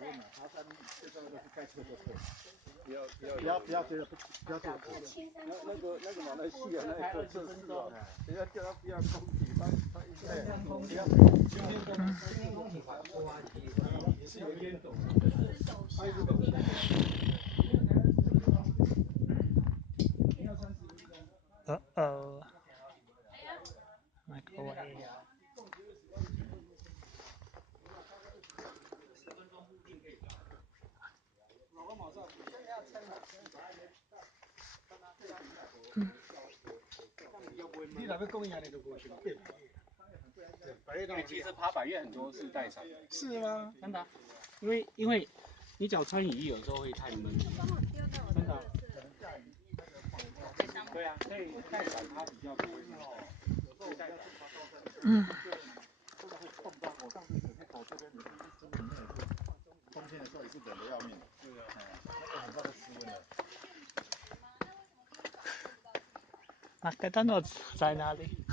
论了，爬山最重要的是该测就测，不要觉得不要觉得那个马来西亚那个测试啊，人家叫他不要攻击，他不要是有烟斗，他一直抖下来。microwave。你那个供应你都不行，对。其实爬百岳很多是带伞，是吗？真的，因为你脚穿雨衣有时候会太闷，真的。对啊，所以带伞它比较不会有带伞。真的会碰到我上次只是走这边，你是里面也是冬天的时候也是冷得要命。对啊，那个很快就失温了。McDonald's 在哪里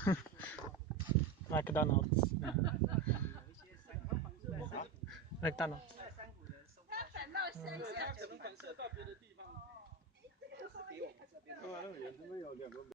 ？McDonald's。McDonald's。对啊，那个人他们有2个。